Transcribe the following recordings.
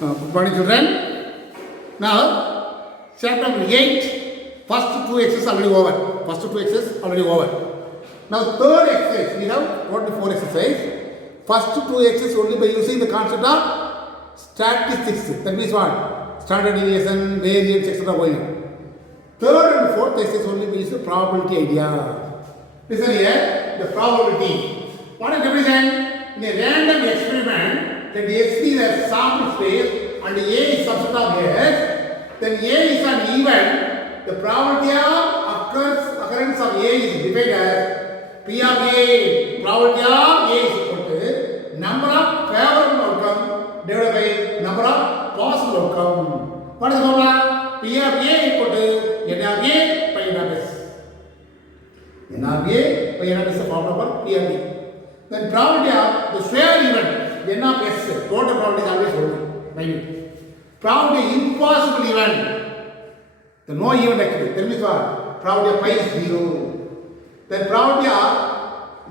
Good morning, children. Now, chapter number 8, first two exercises already over. First two exercises already over. Now, third exercise, we have 4 exercise. First two exercises only by using the concept of statistics. That means what? Standard deviation, variance, etc. going on. Third and fourth exercise only by using the probability idea. Listen here, the probability. What is the definition? In a random experiment, that X is a sample space and A is subset of S, then A is an event. The probability of occurrence of A is defined as P of A. Probability of A is equal to number of favorable outcome divided by number of possible outcome. What is the formula? P of A equal to N of A by N of S. N of A by N of S is the formula for P of A. Then probability of the square event, N of S, total probability is always holding. Minute. Probability impossible event, the no event actually. Tell me what? Probability of pi is 0. Then probability of,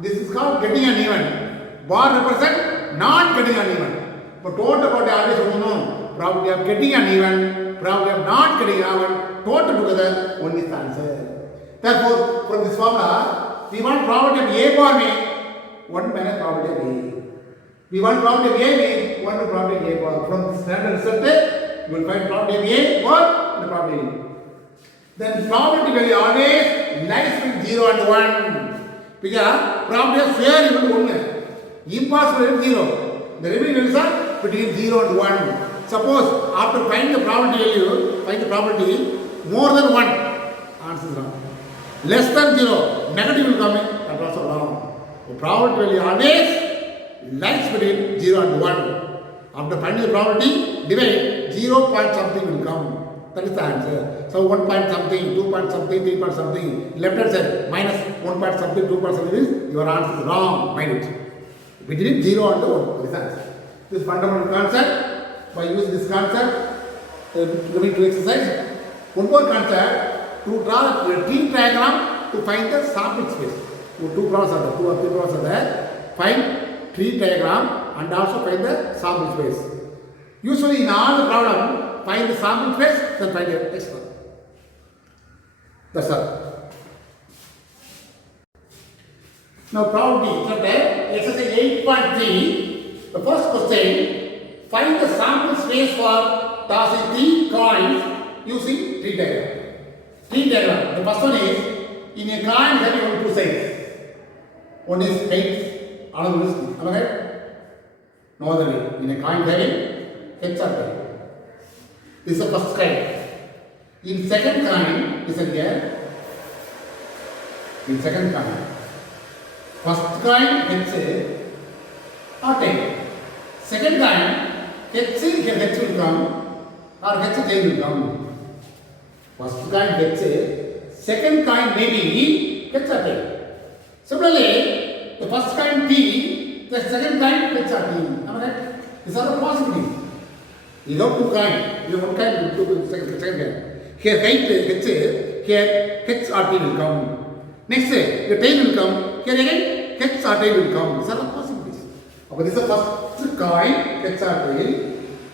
this is called getting an event. Bar represent not getting an event. But total probability always unknown. Probability of getting an event, probability of not getting an event, total together, one is the answer. Therefore, from this formula, we want probability of A bar mean 1 minus probability of A. We want probability of A means 1 to probability of A bar. From the standard result, you will find probability of A bar and the probability of A. Then probability value always lies between 0 and 1. Because probability of square event 1. Impossible event 0. The remaining values are between 0 and 1. Suppose after finding the probability value, find the probability more than 1. Answer is wrong. Less than 0, negative will come in. That also wrong. The probability value always lies between 0 and 1. After finding the probability, divide 0 point something will come. That is the answer. So 1 point something, 2 point something, 3 point something. Left hand side minus 1 point something, 2 point something is your answer is wrong. Mind it. Between 0 and 1. That is the answer. This fundamental concept, by using this concept, going to exercise. One more concept, to draw a tree diagram to find the sample space. Two problems are there, 2 or 3 problems are there. Find tree diagram and also find the sample space. Usually in all the problem, find the sample space, then find the next one. That's all. Now probability, exercise 8.3, the first question, find the sample space for tossing 3 coins using tree diagram. Tree diagram, the first one is, in a coin having only 2 sides. One is heads, another is am I right? No other way. In a coin having heads or tails. This is the first coin. In second coin, listen here. In second coin, first coin heads or tail. Second coin heads will come or heads tail will come. First coin heads, second coin may be heads or tail. Similarly, the first coin T, the second coin heads or tail. Am I right? These are the possibilities. You have 2 coins. You have 1 coin, 2 second coin. Here heads, here heads or tail will come. Next, the tail will come. Here again, heads or tail will come. These are the possibilities. Okay, this is the first coin, heads or tail.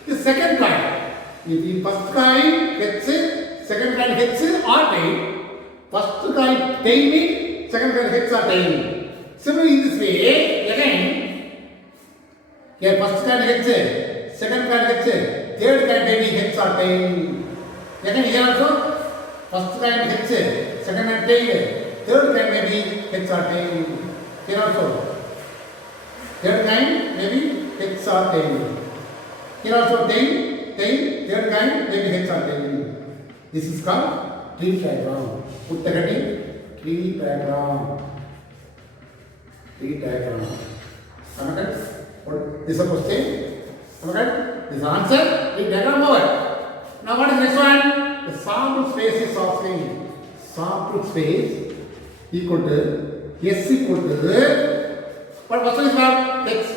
The second coin, if in first coin heads, second coin heads or tail. First coin tail means second coin heads or tail. Similarly, in this way, again, here first coin heads, second coin heads, third coin may be heads or tail. Again, here also, first coin heads, second coin tail, third coin may be heads or tail. Here also, third coin may be heads or tail. Here also tail, third coin may be heads or tail. This is called tree diagram. Put the heading, tree diagram. Tree diagram. Am I right? What this is a question? Am I right? This is answer. Tree diagram over. Now what is next one? The sample space is asking. Sample space equal to S equal to what question is what? Heads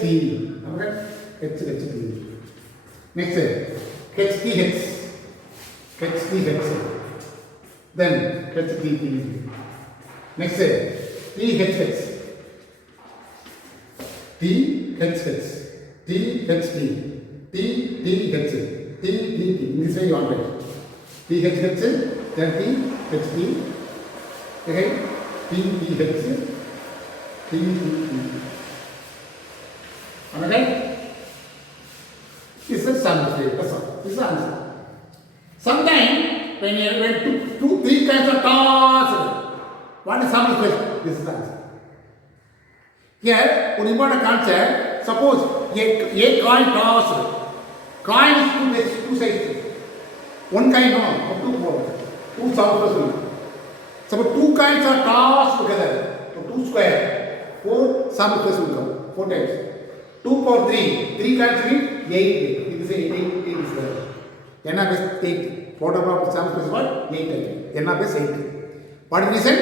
T. Am I right? Heads T. Next heads T heads. Then heads T. Next T heads. T, H, H. T, H, T. T, T, H. T, T, T. This way you want it. T, H, H. Then T, H, T. Again, T, T, H. T, T, T. Okay? This is Sanskrit. That's all. This is the answer. Sometimes when two, three kinds of tossed, what is sample space? This is the answer. Here, one important concept. Suppose a coin tossed. Coin is two sides. One coin no, two balls. Two sample space. Suppose two coins are tossed together. So two square. Four sample space will come. 4 times. 2 power 3. 3 coins means 8. You can say 8 is there. N of is 8. Photograph sample space is what? 8. N of is 8. What is the reason?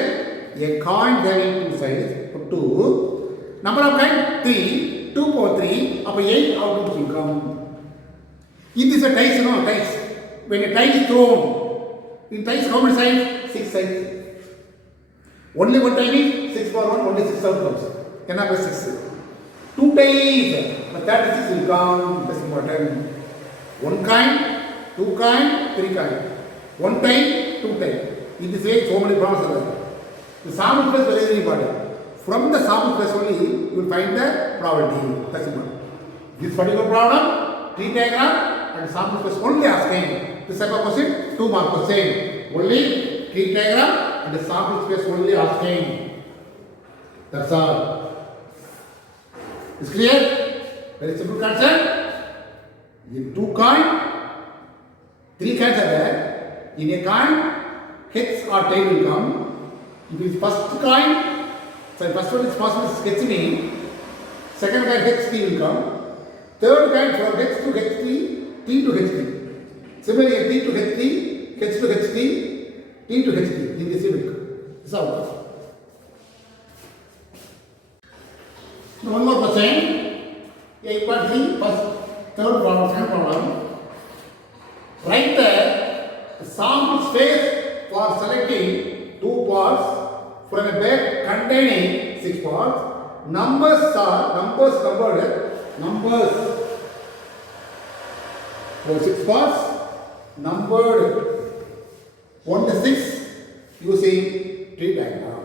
A coin having two sides. 2. Number of coins 3. 2 power 3. Up 8 out will come. If this is a dice, no dice. When a dice is thrown, in dice how many sides? 6 sides. Only one time is 6 power 1. Only 6 out comes. N of is 6. 2 times. But 36 will come. That's important. 1 coin, 2 coin, 3 coin. 1 time, 2 time. In this way, so many problems are there. The sample space is very important. From the sample space only, you will find the probability. That's important. This particular problem, tree diagram and sample space only asking. This type of question, 2 mark question. Only tree diagram and the sample space only asking. That's all. Is clear? Very simple concept. In 2 coin, 3 coins are there. In a coin, heads or tail will come. If it is first coin, so first one is possible sketch me. Second coin hex T will come. Third coin from hex to hex T, T to hex T. Similarly, T to hex T, hex to hex T, T to hex T. In this way, this is how it goes. Now one more question. 8.3 first, third problem, second problem. Write the sample space for selecting 2 parts from a bag containing 6 parts. Numbers for 6 parts numbered 1 to 6 using tree diagram.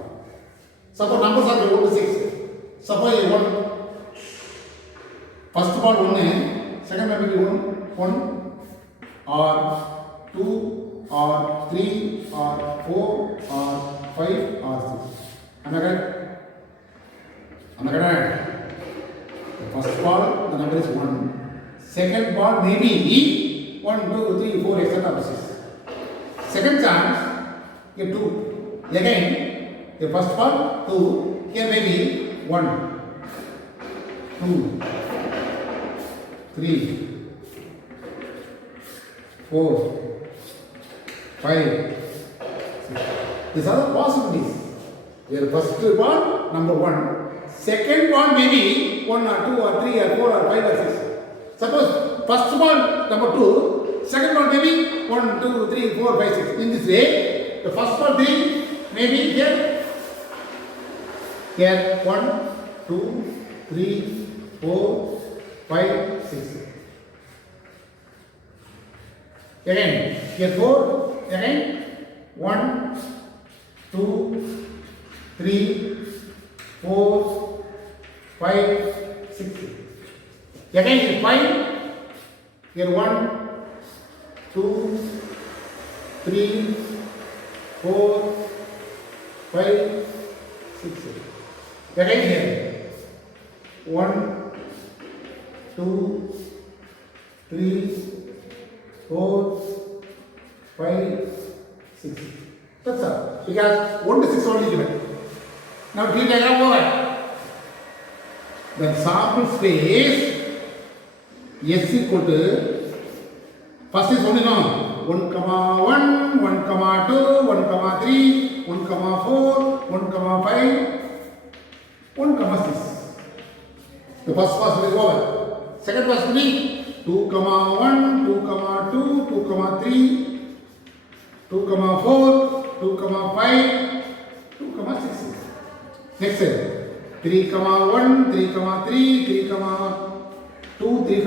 Suppose numbers are 1 to 6. Suppose 1 first part 1, second part will be 1 or 2 or 3 or 4 or 5 or 6. Another. The first part, the number is 1. Second part may be 1, 2, 3, 4, etc. 6. Second chance, here 2. Again, the first part 2. Here may be 1, 2, 3, 4, 5, 6. These are the possibilities. Your first part, number 1. Second part may be 1 or 2 or 3 or 4 or 5 or 6. Suppose first part, number 2. Second part may be 1, 2, 3, 4, 5, 6. In this way, the first part 3 may be here. Here 1, 2, 3, 4, 5, 6. Again, here 4. Again 1, 2, 3, 4, 5, 6. Again here 5. Here 1, 2, 3, 4, 5, 6. Again here 1, 2, 3, 4, 5, 6. That's all. Because 1 to 6 only given. Now tree diagram over. The sample space S equal to first is only now 1, 1, 1, 2, 1, 3, 1, 4, 1, 5, 1, 6. The first pass will over. Second pass will be 2, 1, 2, 2, 2, 3, 2, 4, 2, 5, 2, 6. Next step. 3, 1, 3, 3, 3, 2, 3, 3,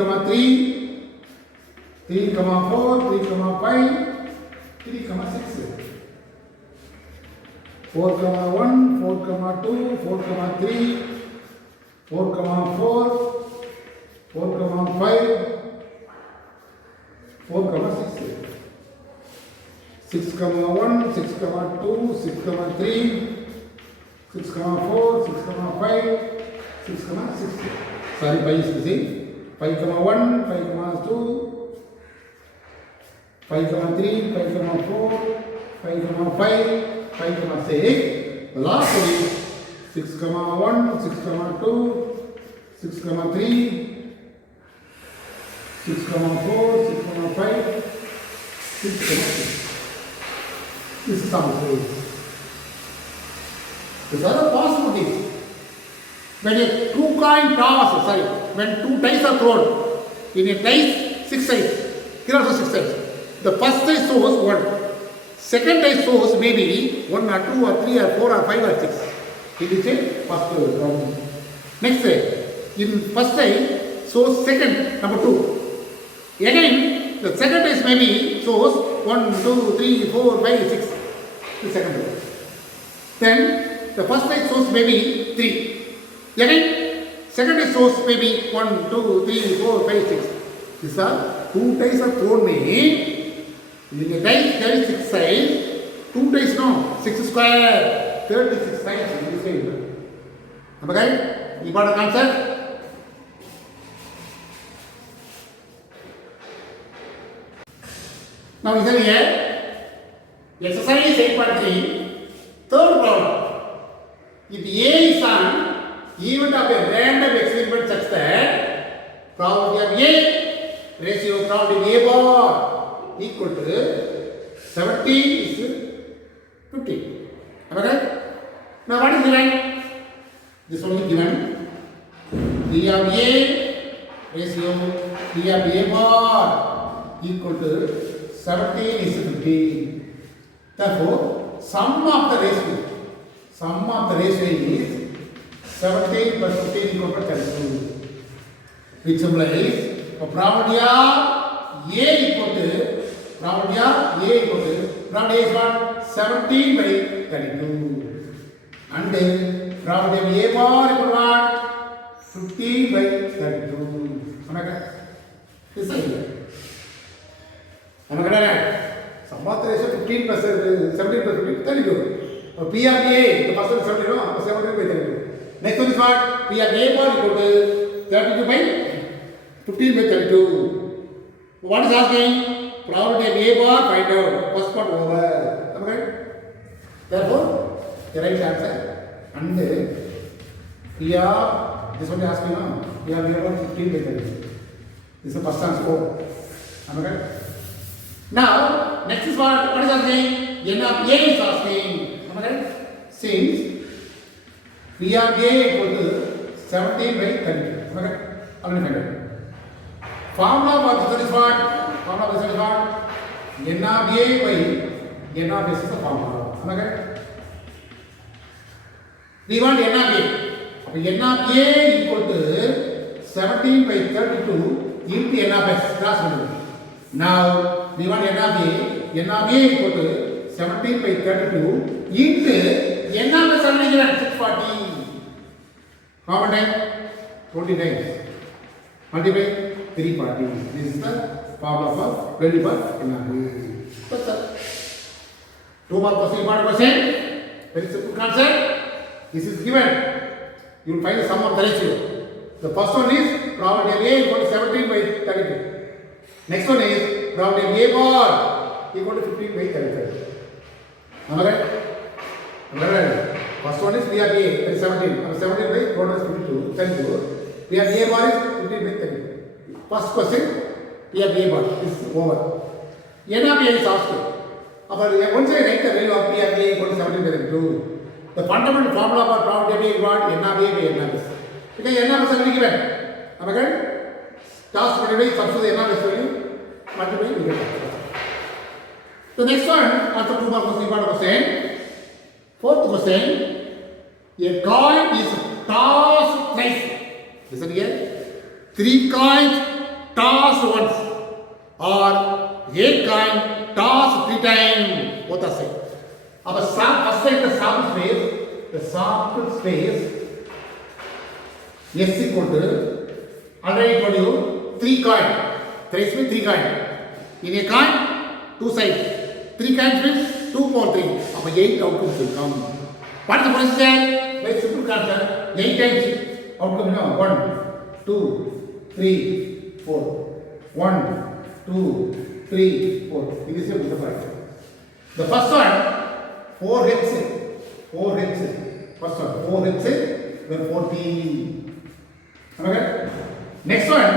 3, 4, 3, 5, 3, 6. 4, 1, 4, 2, 4, 3, 4, 4, 4, 5, 4, 6. 6, 1, 6, 2, 6, 3, 6, 4, 6, 5, 6, 6. Sorry, 5 is missing. 5, 1, 5, 2, 5, 3, 5, 4, 5, 5, 5, 6. The last one is 6, 1, 6, 2, 6, 3, 6, 4, 6, 5, 6, 6. This is how it is. These are the possibilities. When a two coin toss, when two dice are thrown, in a dice, 6 sides. Here also 6 sides. The first dice shows 1. Second dice shows maybe 1 or 2 or 3 or 4 or 5 or 6. It is a first problem. Next in first dice shows second, number 2. Again, the second dice maybe shows 1, 2, 3, 4, 5, 6. The second dice. Then the first dice shows maybe 3. Again, second dice shows maybe 1, 2, 3, 4, 5, 6. These are 2 dice are thrown in. In the dice there is 6 sides. 2 dice no, 6 square, 36 sides in this way. Am I right? You got a concept? Now listen here. Exercise 8.3, third problem. If A is an event of a random experiment such that probability of A ratio probability A bar equal to 70 is 50. Am I right? Now what is given? This one is given. P of A ratio P of A bar equal to 17 is 50. Therefore, sum of the ratio is 17 plus 15 equal to 32. Which implies a probability of A equal to probability is what? 17 by 32. And probability of A bar equal to what? 15 by 32. Am I correct? This is it. Am I correct? Sum of the ratio 15 plus 17 plus 15, 32. P of A, the first one is 70, no? 17 by 32. Next one is what? P of A bar equal to 32 by 15 by 32. What is asking? Probability of A bar find out. First part over. Am I right? Therefore, the right answer. And P of, this one is asking, no? P of A bar 15 by 32. This is the first answer. 4. Am I right? Now, next is what is asking? N of A is asking. Am I right? Since P of A equal to 17 by 32. Am I right? Already find out. Formula for this is what? Formula for this is what? N of A by N of S is the formula. Am I right? We want N of A. N of A equal to 17 by 32 into N of S. Class. Now, we want N of A. N of A equal to 17 by 32 into N of S already given 640. How many times? 20 times. Multiply 340. This is the formula for 20 for N of A. That's all. 2 more question, one question. Very simple concept. This is given. You will find the sum of the ratio. The first one is probability of A equal to 17 by 32. Next one is probability of A bar equal to 15 by 35. Am I right? Am I right? First one is P of A, that is 17. 17 by total is 32. P of A bar is 15 by 32. First question, P of A bar is over. N of A is asked. Once I write the value of P of A equal to 17 by 32, the fundamental formula for probability of A is what? N of A by N of S. Because N of S is already given. Am I right? Task multiply substitute N of S value, multiply you get it. The next one, also 2 more question, 4th question. A coin is tossed thrice. Listen here. 3 coins tossed once, or 8 coins tossed 3 times. Both are same. First side the sample space. The sample space S equal to, already told you, 3 coin. Thrice means 3 coin. In a coin, 2 sides. 3 coins means 2 more 3. 8 outcomes will come. What is the procedure? Very simple concept. 8 times outcome, 1, 2, 3, 4. 1, 2, 3, 4. This is the part. The first one, 4 hex. 4 hex. First one, 4 hex, then 14. Okay? Next one,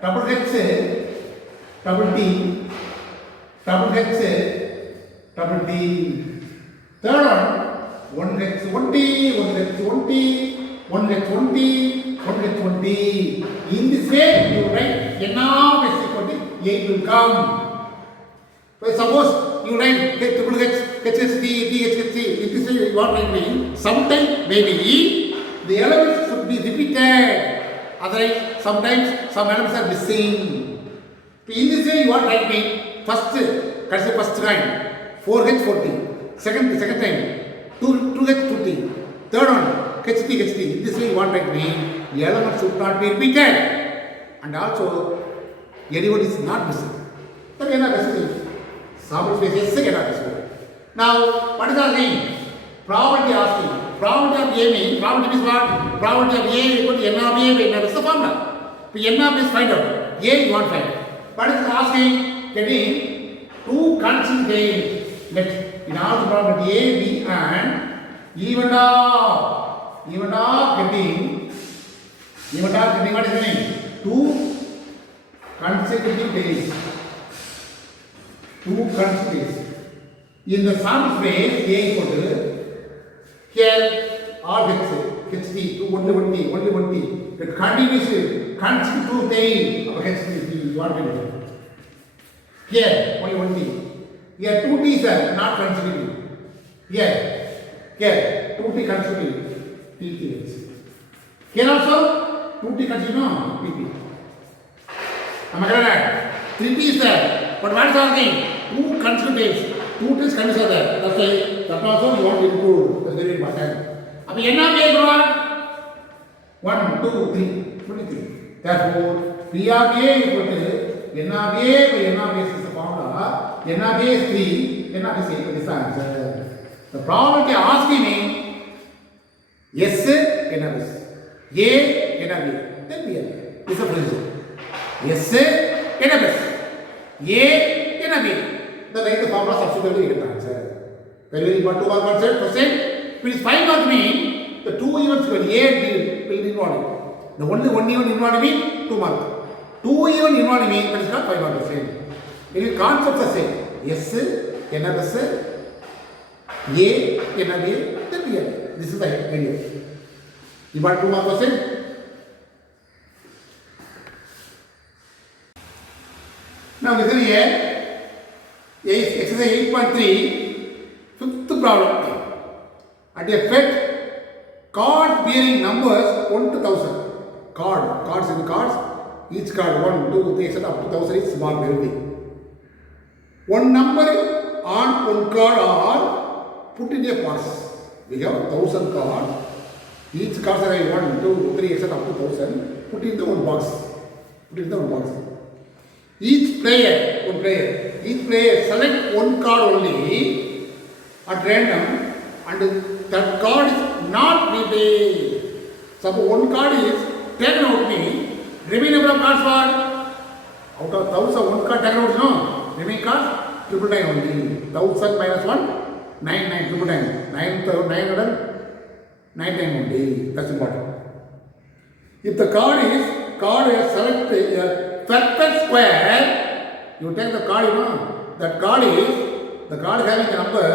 double hex, double T, double hex, double T. Third one, 1 hex, 1 T, 1 hex, 1 T, 1 hex, 1 T, 1 hex, 1 T. In this way, you write n of s equal to 8 will come. So suppose you write triple hex, HHT, THHT, in this way you are writing. Sometimes maybe the elements should be repeated. Otherwise, sometimes some elements are missing. In this way you are writing first kind, 4H, 40. Second time, 2H, 2T. Third one, HT. In this way you are writing, the elements should not be repeated. And also, anyone is not missing. Then you are missing. Sample space is second order. Now, what is our name? Probability asking. Probability of A means, probability means what? Probability of A equal to n of A by n of S, the formula. So n of S find out. A you want find. What is asking? Getting 2 constant gains. Let in all the probability A, B and even off getting what is the name? 2 consecutive days. 2 consecutive. In the sample space, A equal to, here all hex, HT, 1 T, that continuous consecutive days of HT, you want to do. Here, only 1 T. Here 2 T's are not consecutive. Here 2 T consecutive, TTH. Here also 2 T consecutive, no, PP. Am I correct? 3 T is there, but what is our thing? 2 consecutive. 2 T's continuous are there. That's why that also you want to include. That's very important. Now, n of A is what? 1, 2, 3, 23. Therefore, P of A equal to n of A by n of S is the formula. N of A is 3, n of S equal to this answer. The probability asking me S, n of S. A, n of A. Then P of A. This is the procedure. S, n of S. A, n of A. The right the formula subsequently get answer. Very important 2 mark question. If it is 5 mark mean the 2 events will A and B will be involved. The only 1 event involved mean 2 mark. 2 event involved mean that is called 5 mark question. The concepts are same. S, n of S, A, n of A, then B of A. This is the idea. You want 2 mark question? Now listen here. Exercise 8.3, 5th problem. At a FET, cards bearing numbers 1 to 1000. Cards in cards. Each card 1, 2, 3, etc. up to 1000 is marked everything. One number on one card are put in a box. We have 1000 cards. Each card are 1, 2, 3, etc. up to 1000. Put in the one box. Each player select one card only at random and that card is not repaid. Suppose one card is taken out means remaining number of cards are out of 1000 one card taken out, no? Remaining cards 999 only. 1000 minus 1, 999 999 only. That's important. If the card is selected a perfect square, you take the card, that card having a number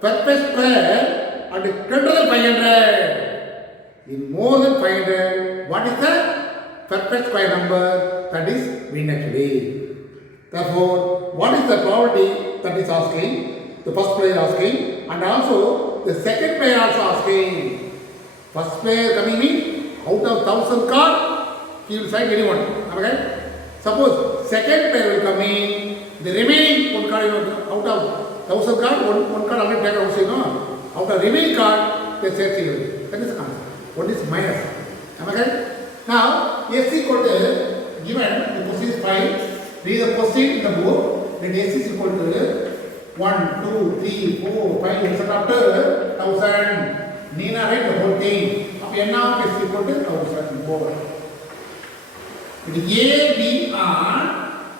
perfect square and greater than 500. In more than 500, what is the perfect square number? That is win actually. Therefore, what is the probability that is asking? The first player asking, and also the second player also asking. First player coming in, out of 1,000 cards, he will select anyone. Okay? Suppose second player will come in, the remaining one card, out of 1,000 cards, one card already taken outside, no? Out of remaining card, they select here. That is the concept. What is minus? Am I right? Now, S equal to, given the question is 5, read the question in the book, then S is equal to 1, 2, 3, 4, 5, etc. after 1,000. Nina write the whole thing. Now, N of S equal to 1,000. Over. It is A, B, R.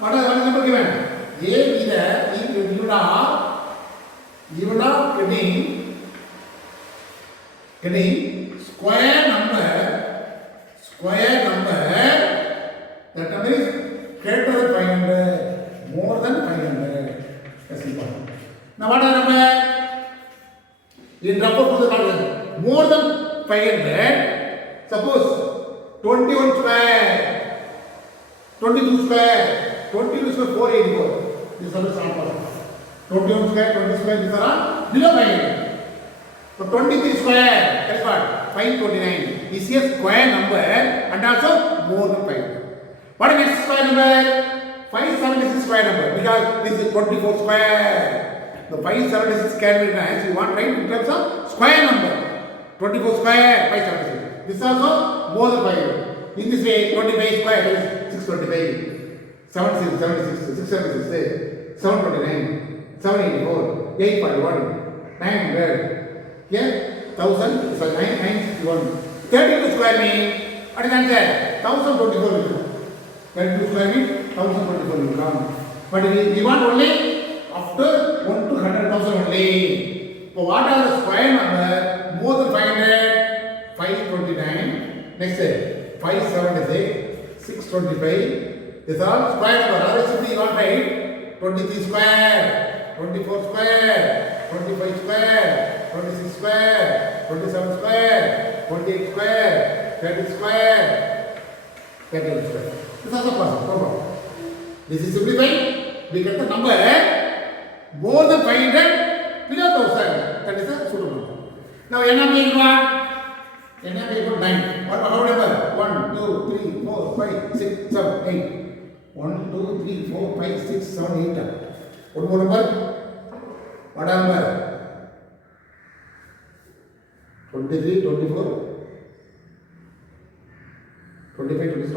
What are the number given? A, B, there, you would have getting square number, that number is greater than 500, more than 500. That's important. Now, what are the number? In rapport to the pattern, more than 500, suppose 21 square, 22 square, 22 square, 484. This is not possible. 21 square, 20 square, these are below 500. So 23 square, that is what? 529. This is a square number and also more than 500. What is next square number? 576 square number, because this is 24 square. The 576 can be written as you want, right, in terms of square number. 24 square, 576. This is also more than 500. In this way, 25 square is 625. 76, 676, 729, 784, 841, 900. Yeah, 1,000, sorry, 961. 32 square mean, what is the answer? 1,024 will come. 32 square mean, 1,024 will come. But we want only after 1 to 100,000 only. So what are the square number? More than 500, 529. Next, 576, 625. These are square number. Otherwise, simply you want right? 23 square, 24 square, 25 square, 26 square, 27 square, 28 square, 30 square, 31 square. This is also possible. No problem. This is simplified. We get the number more than 500 below 1,000. That is a suitable number. Now, N of A is what? N of A is 9. What number? 1, 2, 3, 4, 5, 6, 7, 8. 1, 2, 3, 4, 5, 6, 7, 8. What more number? What number? 23, 24, 25, 26,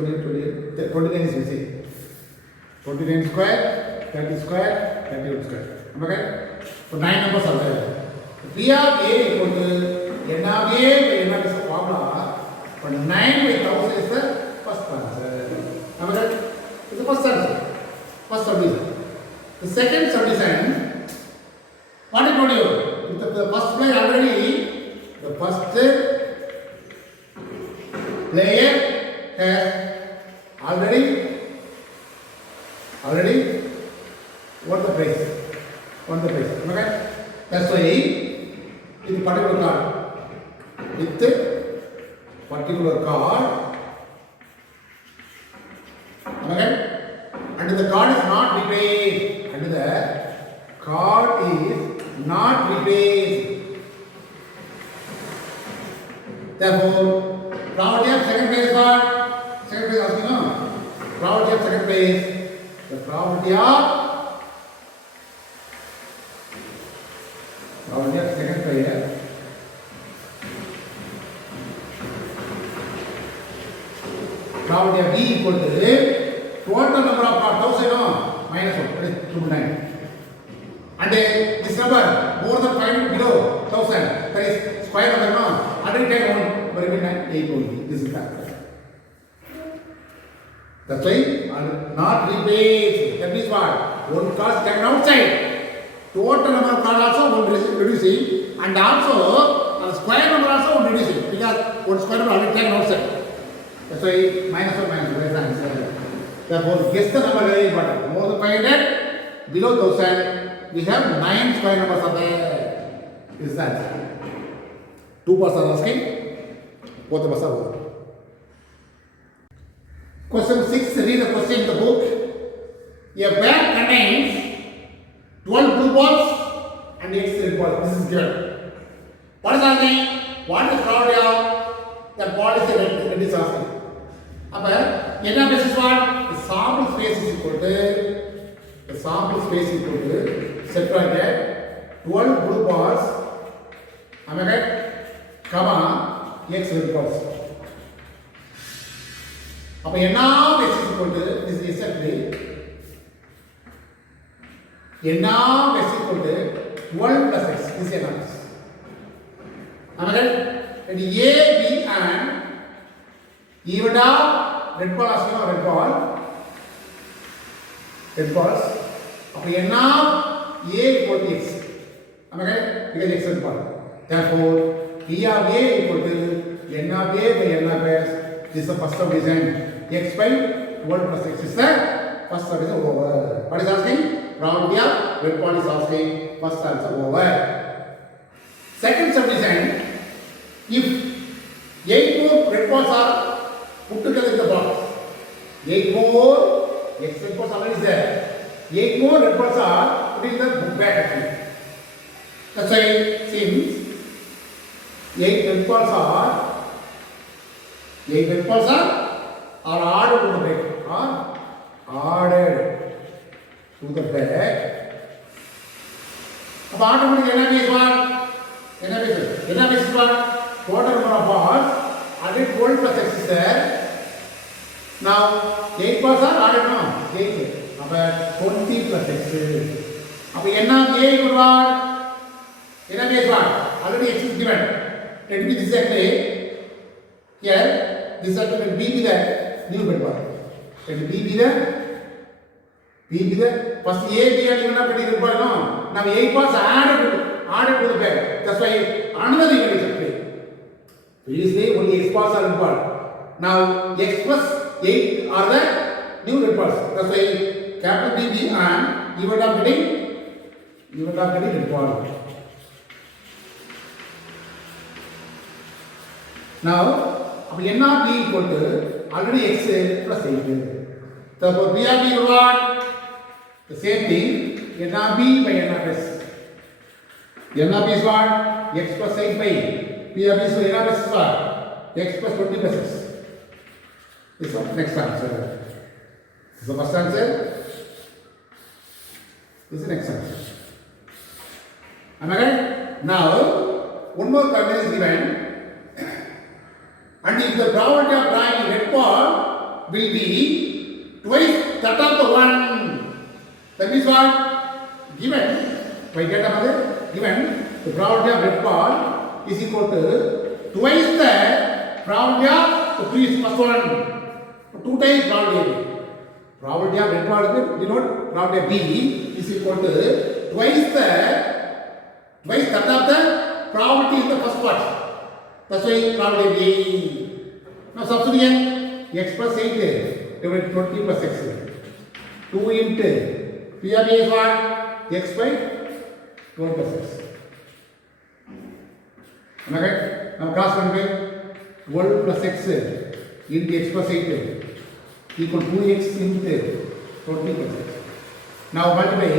28, 29 is missing. 29 square, 30 square, 31 square. Am I right? So 9 numbers are there. P of A equal to N of A by N of A is a formula, but 9 by 1,000 is the first answer. Am I right? It's the first answer. First subdivision. The second subdivision, what I told you, if the first player already, the first player has already won the prize. Okay? That's why in particular card, with particular card, okay? And the card is not repaid. And the card is not repaid. Therefore, probability of second place is what? Second place asking, no? Probability of second place. The probability of second player probability of B equal to total number of cards, 1,000, no? Minus 1, that is 209. And this number more than 500 below 1,000, that is square number, no? Already take one, but even 8 only. This is that. That's why not repaid. That means what? One card taken outside. Total number of cards also one reducing, and also square number also one reducing, because one square number already taken outside. That's why minus 1 minus 1 is the answer. Therefore, guess the number very important. More than 500, below 1,000, we have 9 square numbers are there. This is the answer. 2 parts are asking, both of us are over. Question 6, read the question in the book. A bag contains 12 blue balls and 8 red balls. This is given. What is happening? What is the probability of That ball is a red is asking. அப்ப என்ன basis what? The sample space is equal to set bracket 12 blue balls, am I right? Comma x red balls. அப்ப என்ன basis is equal to this is exactly n is equal to 12 plus x. This is n. Am I right? And A, B and even red ball asking red balls. Up n of A equal to x. Am I right? Because x red ball. Therefore, P of A equal to n of A by n of s. This is the first subdivision. X by 12 plus x is the first subdivision over. What is asking? Probability of red ball is asking. First answer over. Second subdivision. If 8 more red balls are put together in the box, 8 more x red balls already is there. 8 more red balls are put in the book bag actually. That's why since 8 red balls are added to the bag, added to the bag. Now automatically n is what? N is what? Total number of balls added 12 plus x is there. Now 8 balls are added now. 8. About 20 plus x. Now n of A equal what? N of A is what? Already x is given. Let me this exactly here. This will be the new bed ball. Let B be the first A, B and even up red ball. No. Now 8 balls added to the bag. That's why another event is played. Previously only x balls are red ball. Now x plus 8 are the new red balls. That's why capital B and event of getting red ball. Now n of B equal to already x plus 8. Therefore B of B is what? The same thing. N of B by n of s. N of B is what? X plus 8 by P of B, so n of s is what? X plus 20 plus x. This is the next answer. This is the first answer. This is the next answer. Am I right? Now, one more condition is given. And if the probability of drawing a red ball will be twice that of the one, that means what? Given by data mother, given the probability of red ball is equal to twice the probability of the previous first one, 2 times probability. Probability of red ball denote probability B is equal to twice that of the probability in the first part. That's why probability B. Now substitute x plus 8 divided 20 plus x. 2 into P of A is what? X by 12 plus x. Am I right? Now cross multiply 12 plus x into x plus 8 equal 2x into 20 plus x. Now multiply,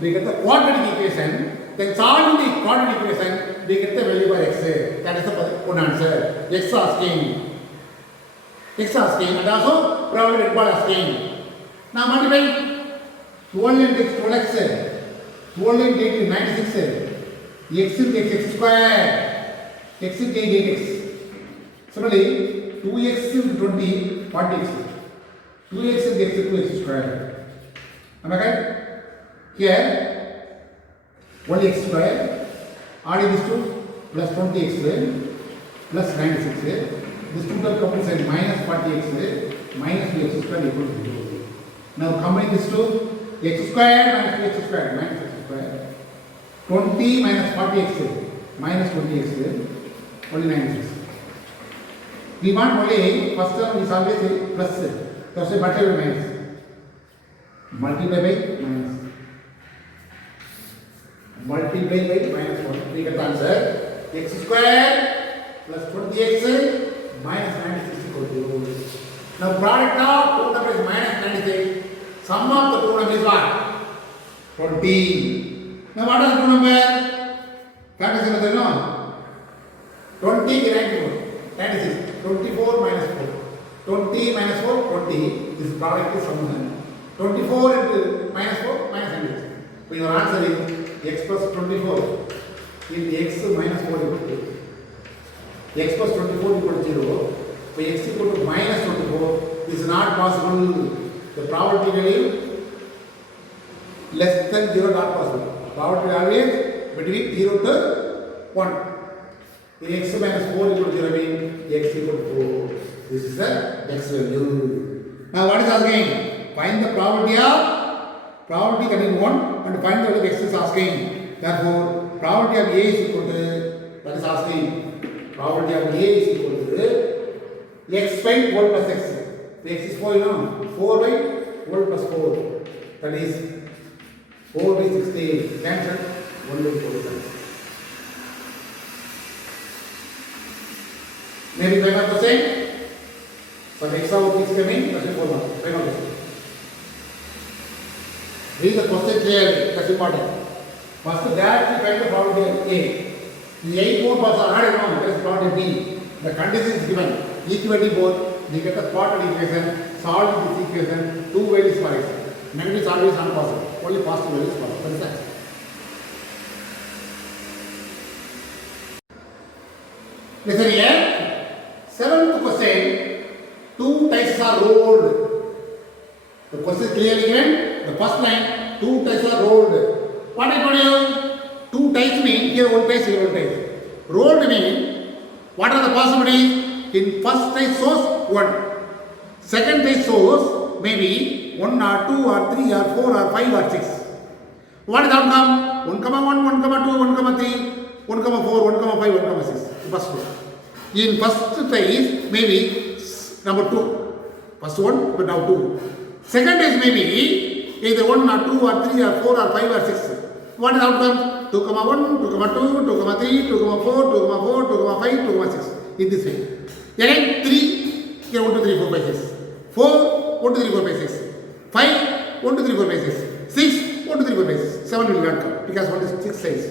we get the quadratic equation. Then solving the quadratic equation, we get the value by x. That is the one answer. X asking and also probability red ball asking. Now multiply 12 into x, 12x, 12 into 8 is 96, x into x square, x into 8x. Similarly, 2x into 20, 40x. 2x into x is 2x square. Am I right? Here, 1x square, adding this to plus 20x plus 96. This total couple side minus 40x minus 2x square equal to 0. Now combine this to x square minus 2x square minus x square. 20 minus 40x minus 20x only 96. We want only first term is always plus. So say multiply by minus. Multiply by minus. Multiply by minus 1. We get the answer. X square plus 20x minus 96 equal to 0. Now product of two numbers is minus 96. Sum of the two numbers is what? 20. Now what are the two numbers? Factors in the no? 20 96. 24 minus 4. 20 minus 4, 20. This product is sum. 24 into minus 4, minus 100. So your answer is x plus 24. In x minus 4 equal to x plus 24 equal to 0. So x equal to minus 24 is not possible. The probability value less than 0 not possible. Probability always between 0 to 1. In x minus 4 equal to 0 means x equal to 4. This is the x value. Now what is asking? Find the probability that is 1 and find the value of x is asking. Therefore, probability of A is equal to, that is asking, probability of A is equal to x by 1 plus x. The x is 4, you know, 4 by 1 plus 4. That is 4 by 16. Cancel 1 by 4. Maybe final question? Some extra work is coming, that's important. Final question. Read the question clearly, that's important. First, that find the probability of A. The 8 more parts are not known, that is probability B. The condition is given. Equality both, they get the quadratic equation, solve this equation, 2 values for x. Negative is always not possible, only positive values possible. That is that. Listen here, 7th question, 2 dice are rolled. The question is clearly given. The first line, 2 dice are rolled. What I told you? 2 dice mean here 1 dice, here 1 dice. Rolled mean, what are the possibilities? In first dice shows 1. Second dice shows maybe 1 or 2 or 3 or 4 or 5 or 6. What is the outcome? 1, 1, 1, 2, 1, 3, 1, 4, 1, 5, 1, 6. First one. In first dice maybe number 2. First one, but now 2. Second dice maybe either 1 or 2 or 3 or 4 or 5 or 6. What is the outcome? 2, 1, 2, 2, 2, 3, 2, 4, 2, 4, 2, 5, 2, 6. In this way. Again 3, here 1, 2, 3, 4, 5, 6. 4, 1, 2, 3, 4, 5, 6. 5, 1, 2, 3, 4, 5, 6. 6, 1, 2, 3, 4, 5, 6. 7 will not come because 1 to 6 says.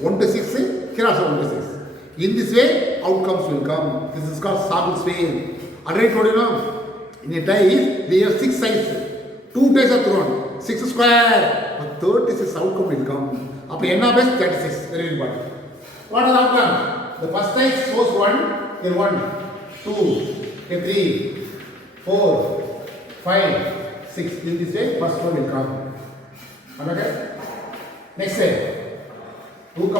1 to 6, here also 1 to 6. In this way, outcomes will come. This is called Sable's way. Already told you now. In a dice, they have 6 sides. 2 dice are thrown. 6 square. But 36 outcome will come. Up to n of s, 36. Very important. What is the outcome? The first dice shows 1. Here 1, 2, here 3, 4, 5, 6. In this way, first one will come. Okay? Next way. 2, 1,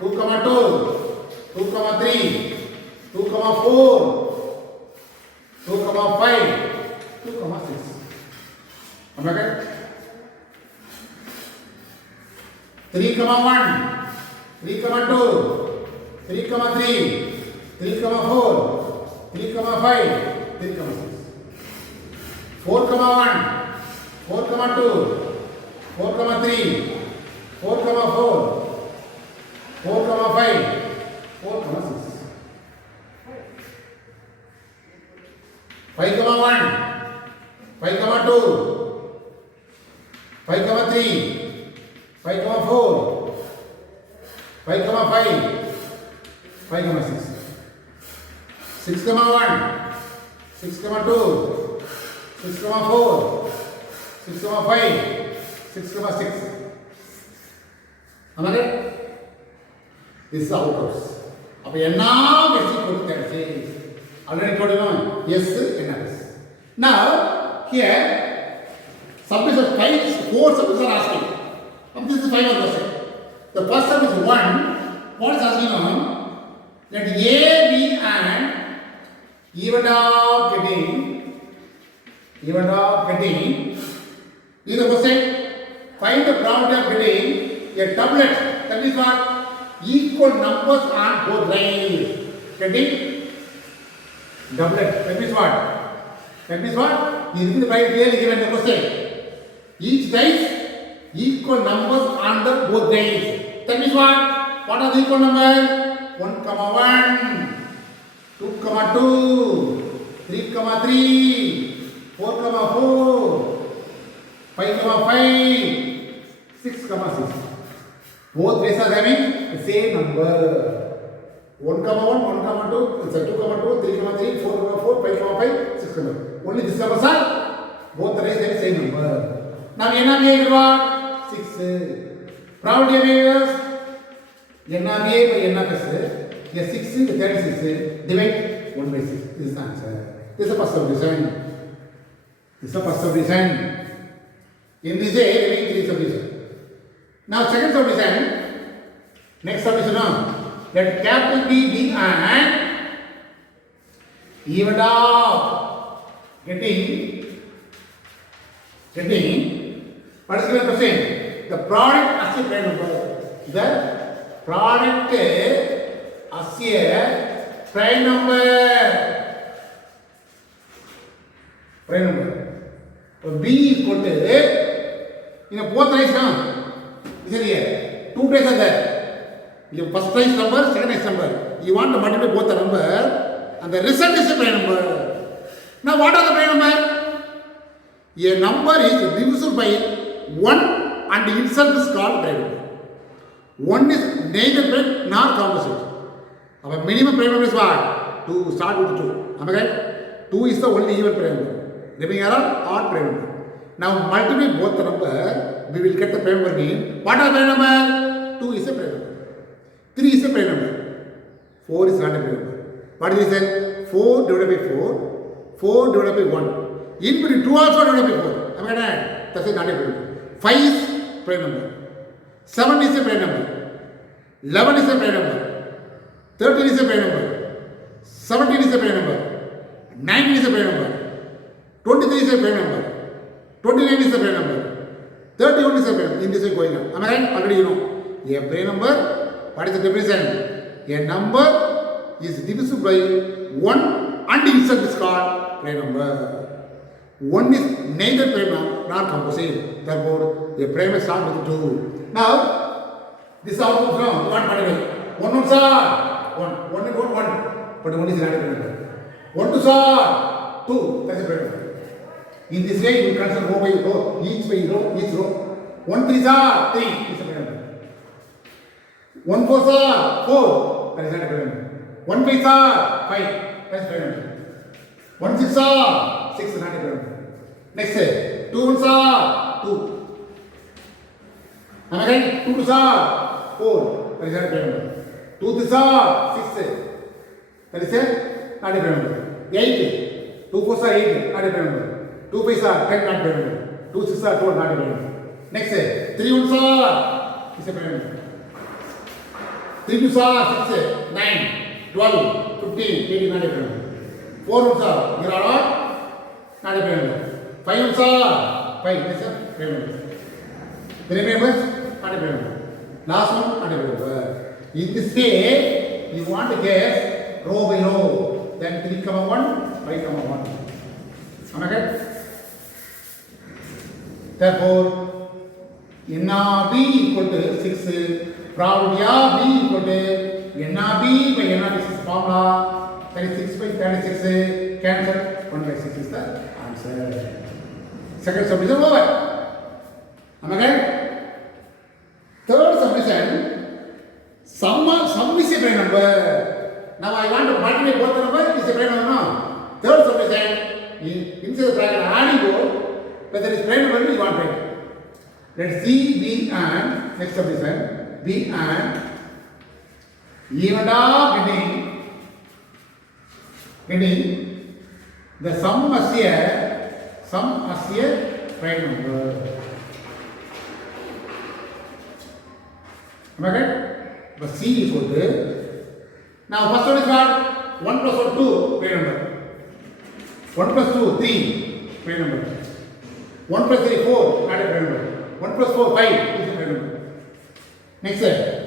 2, 2, 2, 3, 2, 4, 2, 5, 2, 6. Okay? 3, 1, 3, 2, 3, 3, 3, 4, 3, 5, 3, 6. 4, 1, 4, 2, 4, 3, 4, 4, 4, 5, 4, 6. 5, 1, 5, 2, 5, 3, 5, 4, 5, 5, 6. 6, 1, 6, 2, 6, 4, 6, 5, 6, 6. Am I right? This is outcomes. அப்ப என்ன வெற்றி கொடுத்தாச்சு already told you know yes and yes. Now here subjects of 4 subjects are asking. This is the final question. The first sum is 1. What is asking on that A, B and even of getting is the question. Find the probability of getting a doublet. That means what? Equal numbers on both lines. Getting doublet. That means what? This is the right clearly given the question. Each dice equal numbers on the both lines. That means what? What are the equal numbers? 1, 1, 2, 2, 3, 3, 4, 4, 5, 5, 6, 6. Both ways are having the same number. 1, 1, 1, 2, 2, 2, 3, 3, 4, 4, 5, 5, 6 number. Only this numbers are both the raised same number. Now NRBA is what? 6. Probability is NRBA by NRS. Yes, 6 is 36. Divide 1 by 6. This is the answer. This is the first subdivision. This is the first subdivision. In this way, there will be 3 subdivision. Now second subdivision. Next subdivision now. Let capital B be an event of getting what is the question? The product as a prime number. The product as a prime number. Prime number. B equal to in a both raised now. Is it here? 2 traces are there. You first raised number, second raised number. You want to multiply both the number, and the result is a prime number. Now, what are the prime number? A number is divisible by 1 and itself is called prime number. 1 is neither prime nor composite. Our minimum prime number is what? 2. Start with 2. Am I right? 2 is the only even prime number. Remaining are all odd prime number. Now, multiply both the number, we will get the prime number mean. What are prime number? 2 is a prime number. 3 is a prime number. 4 is not a prime number. What is it? 4 divided by 4. 4 divided by 1. In between 2 also divided by 4. Am I right? That's not a prime number. 5 is prime number. 7 is a prime number. 11 is a prime number. 13 is a prime number. 17 is a prime number. 19 is a prime number. 23 is a prime number. 29 is a prime number. 31 is a prime number. In this way going on. Am I right? Already you know. A prime number. What is the definition? A number is divisible by 1 and itself is called prime number. 1 is neither prime nor composite. Therefore, a prime is start with 2. Now, this is output from 1 particle. 1 ones are 1. 1 and 1, 1. But 1 is not a prime number. 1 twos are 2. That's a prime number. In this way, you consider row by row, each row. 1 threes are 3. It's a prime number. 1 fours are 4. That is not a prime number. 1 fives are 5. That's prime number. 1 six are 6 is not a prime number. Next, 2 ones are 2. Am I right? 2 twos are 4. That is not a prime number. 2 threes are 6. That is not a prime number. 8. 2 fours are 8. Not a prime number. 2 fives are 10. Not a prime number. 2 sixes are 12. Not a prime number. Next, 3 ones are is a prime number. 3 twos are 6, 9, 12, 15, 18, not a prime number. 4 ones are, here are all, not a prime number. 5 ones are 5, yes sir, prime number. The remaining numbers, not a prime number. Last one, not a prime number. In this way, you want to guess row by row. Then 3, 1, 5, 1. Am I right? Therefore, NRB equal to 6. Probability of B equal to NRB by NRB is formula. 36 by 36 cancel. 1 by 6 is the answer. Second subdivision over. Am I right? Third subdivision, sum is a prime number. Now I want to multiply both the number is a prime number. No? Third subdivision, inside the bracket adding both, whether it is prime number you want to write. Let C be and next subdivision. Be an event of getting the sum as a prime number. Am I right? But C is equal to, now first one is what? 1 plus 1 2 prime number. 1 plus 2 3 prime number. 1 plus 3 4 not a prime number. 1 plus 4 5 is a prime number. Next,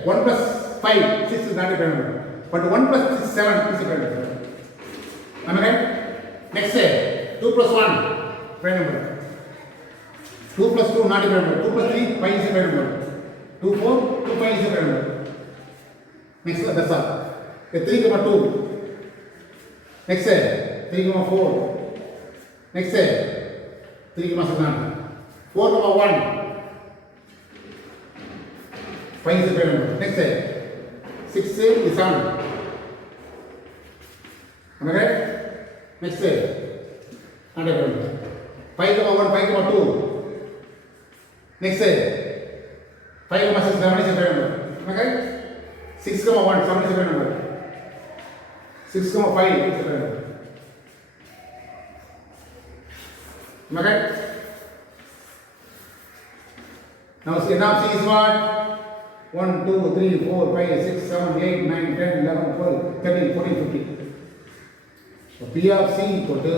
1 plus 5, 6 is not a prime number. But 1 plus 6, 7 is a prime number. Am I right? Next, 2 plus 1, prime number. 2 plus 2, not a prime number. 2 plus 3, 5 is a prime number. 2, 4, 2, 5 is a prime number. Next, that's all. 3, 2. Next, 3, 4. Next, 3, 7. 4, 1. 5 is a prime number. Next, 6 is 7. Am I right? Next day. 5,1, 5,2. Next day. 5,6, 77 number. Am I right? 6,1, 77 number. 6,5, 77 number. Am I right? Now see, now C is what? 1, 2, 3, 4, 5, 6, 7, 8, 9, 10, 11, 12, 13, 14, 15. So P of C equal to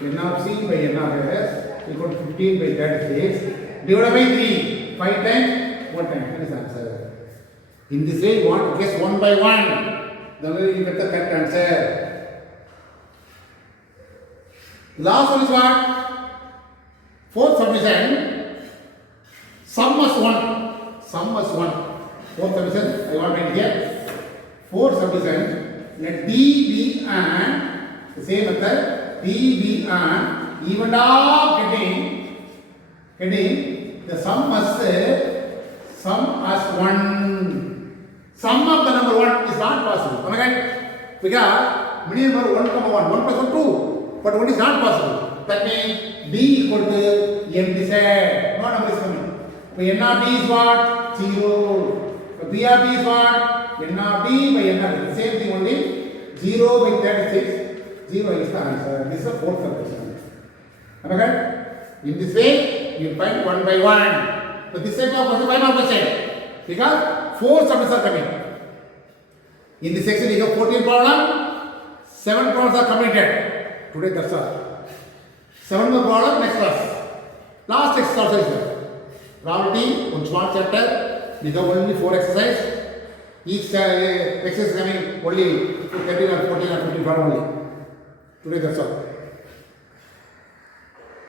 N of C by N of S equal to 15 by 36 divided by 3. 5 times 1 time. That is the answer. In this way, you want to guess 1 by 1. Then you get the correct answer. Last one is what? Fourth subdivision. Sum was 1. Sum was 1. Fourth subdivision, I want to write here. Fourth subdivision, let D be an, the same method, D be an even of getting the sum as 1. Sum of the number 1 is not possible. Am I right? Because minimum number 1, 1 plus 1, 2. But 1 is not possible. That means D equal to empty set. No number is coming. So N of D is what? 0. So B of D is what? N of D by N of D. Same thing only. 0 by 36. 0 is the answer. This is the fourth subdivision. Am I right? In this way, you find 1 by 1. But this type of question, why not question? Because 4 subdivisions are coming. In this section, you have 14 problems. 7 problems are completed. Today, that's all. 7 more problem, next class. Last exercise is there. Probability, one small chapter. We have only 4 exercises. Each exercise is having only 13 or 14 or 15 problem only. Today, that's all.